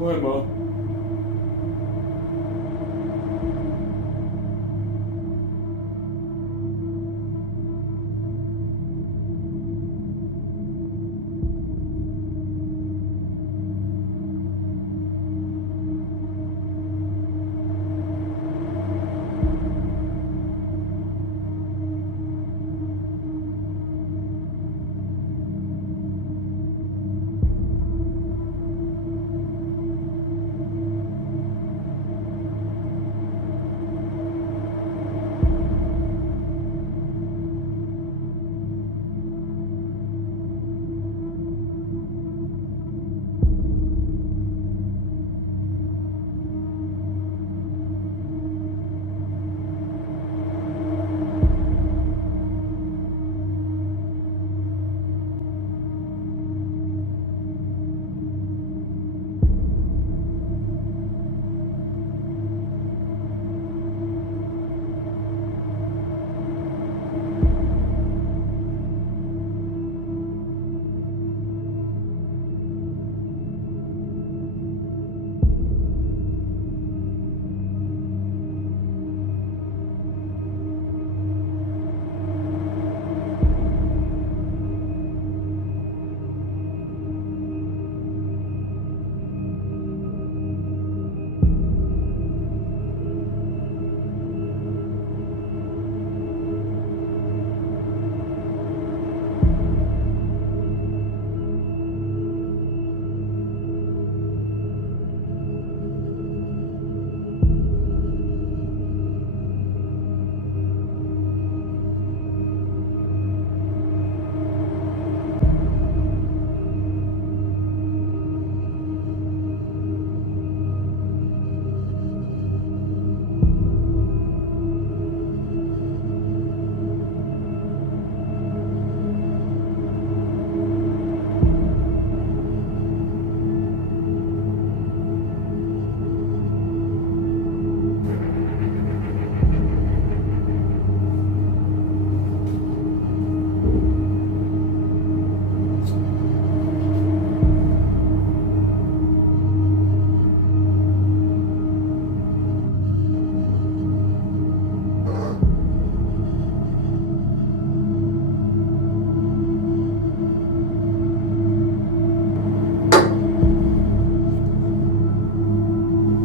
Voimaa.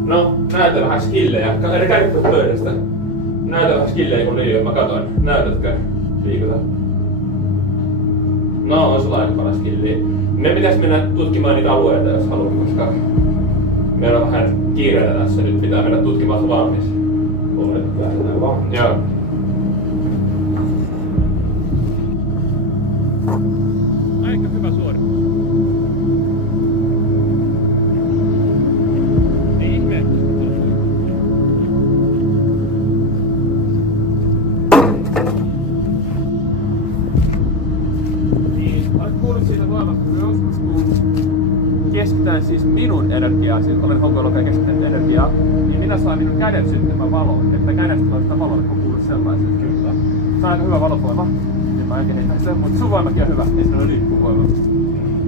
No, näytä vähän skillejä. Käy pöydästä. Näytä vähän skillejä kun liian. Mä katoin. Näytätkö? Liikuta. No, on sulla aika paljon skilliä. Me pitäis mennä tutkimaan niitä alueita, jos haluat, koska meillä on vähän kiireitä tässä. Nyt pitää mennä tutkimaan se valmis. Lähdetään vaan. Joo. Aika hyvä suoritus. Ei ihme. Niin, olet kuullut siitä voimasta, että joskus kun keskitän siis minun energiaa, siis olen hokoilukaan keskittänyt energiaa, niin minä saan minun käden syttymään valoon. Että kädestä tulee sitä valoa, kun kuuluu sellaisen, kyllä. Se on aika hyvä valovoima. Niin mä enkä heitä sen, mutta sun voimakin on hyvä, ei siinä ole liikkuvoima.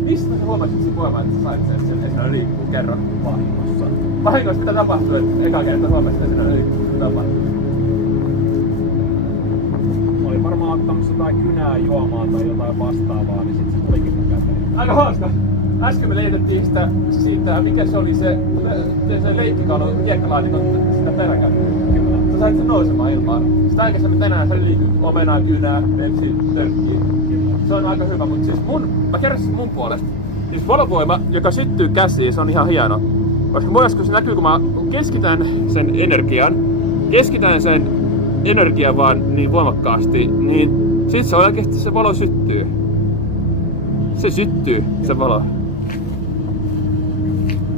Mistä sä huomasit sen voimaa, että sä sait sen, että siinä liikkuu kerran vahingossa? Vahingossa mitä tapahtuu, että eka kertaa huomasit, että siinä liikkuu tapahtuu? Oli varmaan ottamassa jotain kynää juomaan tai jotain vastaavaa, niin sit se tulikin mun käteen. Aika hauska! Äsken me leitettiin siitä, mikä se oli se leikkikalu hiekkalaatikon sitä peräkäyttöä. Kyllä. Sä sait sen nousemaan ilmaan. Sitä aikaisemmin tänään sä liikut omenaa, kynää, pepsi, törkkiä. Se on aika hyvä, mutta siis mä kerron siis mun puolesta. Siis valovoima, joka syttyy käsiin, se on ihan hieno. Koska mun joskus se näkyy, kun mä keskitän sen energian vaan niin voimakkaasti, niin sit se oikeesti se valo syttyy. Se syttyy, se valo.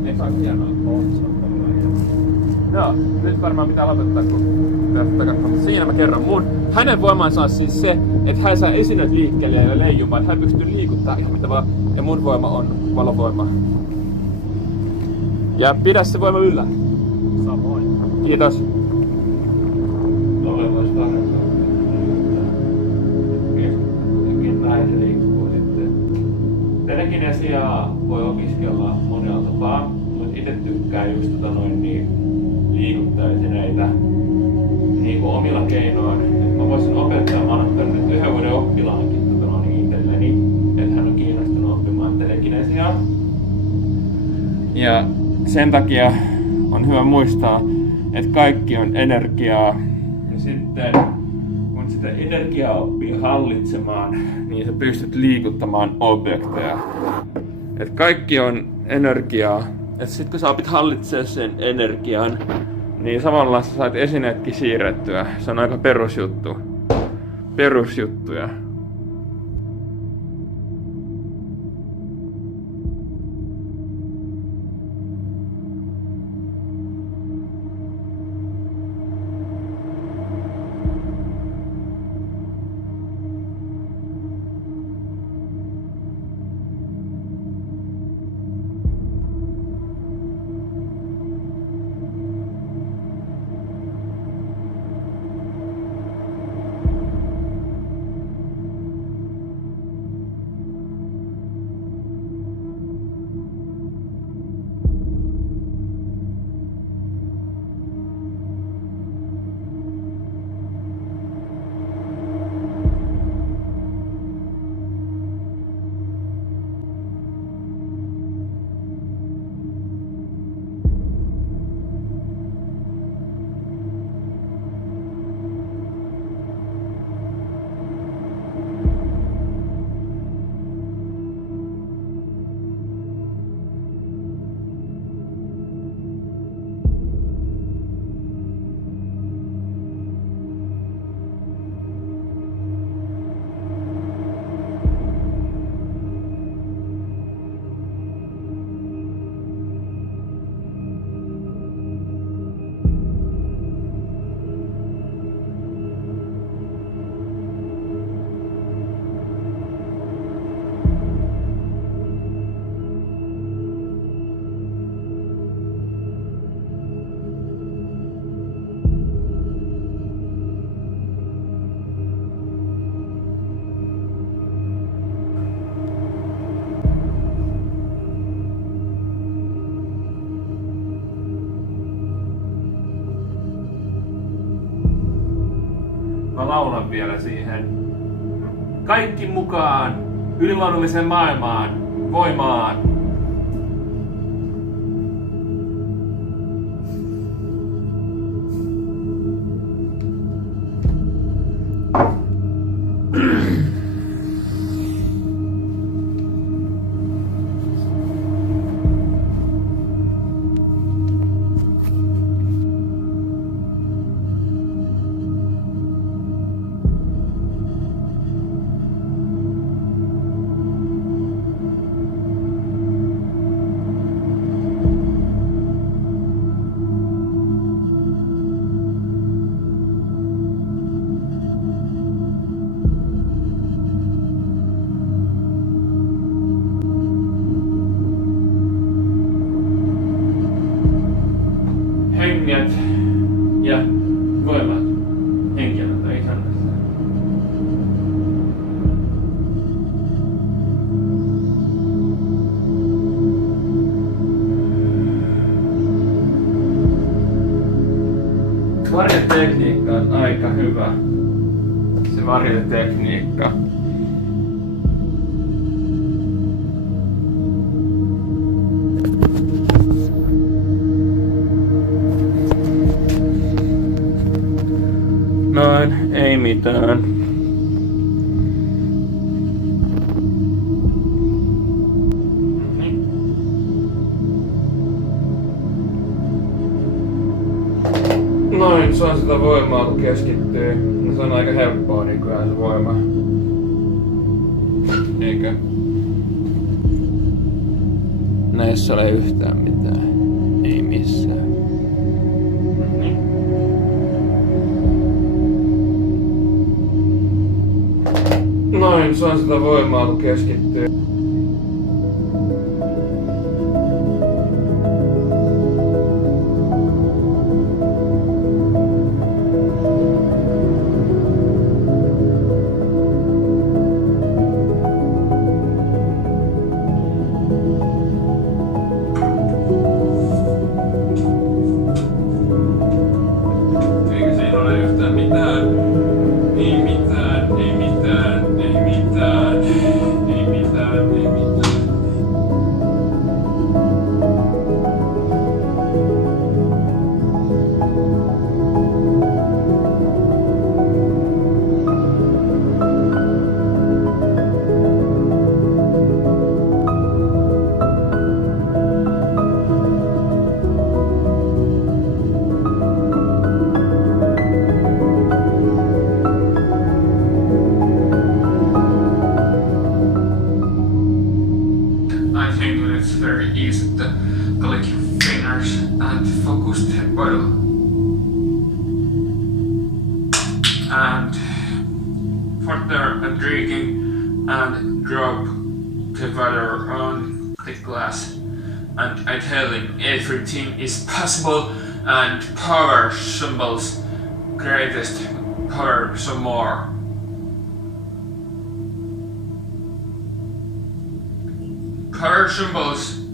Eikö se aika hienoa? Joo, nyt varmaan pitää lopettaa, kun tästä katsomaan. Mutta siinä mä kerron hänen voimansa on siis se, että hän saa esineet liikkeelle ja leijumaan, että hän pystyy liikuttamaan ihan mitä vaan. Ja mun voima on valovoima. Ja pidä se voima yllä. Samoin. Kiitos. Tuolle voisi tarkoittaa, että näin liikkuu sitten. Telekinesiaa voi opiskella monella tapaa, mutta itse tykkään just liikuttaa esineitä niin kuin omilla keinoin. Et mä voisin opettaa, mä oon ottanut nyt 1 vuoden oppilaankin itselleni, että hän on kiinnostunut oppimaan telekinesiaa. Ja sen takia on hyvä muistaa, että kaikki on energiaa. Ja sitten kun sitä energiaa oppii hallitsemaan, niin sä pystyt liikuttamaan objekteja. Et kaikki on energiaa. Et sit kun sä opit hallitsemaan sen energian, niin samalla sä saat esineetkin siirrettyä. Se on aika perusjuttuja. Mä laulan vielä siihen. Kaikki mukaan yliluonnolliseen maailmaan, voimaan. Henget ja voimat henkiä isännässä. Varjotekniikka on aika hyvä. Se varjotekniikka. Noin, ei mitään. Noin, se on sitä voimaa kun keskittyy. No, se on aika helppoa nykyään se voima. Eikö? Näissä ole yhtään mitään. Ei missään. Noin, se on sitä voimaa kun keskittyy. very easy to click your fingers and focus the bottle. And further drinking and drop the water on the glass. And I tell him everything is possible and power symbols greatest power some more. Power symbols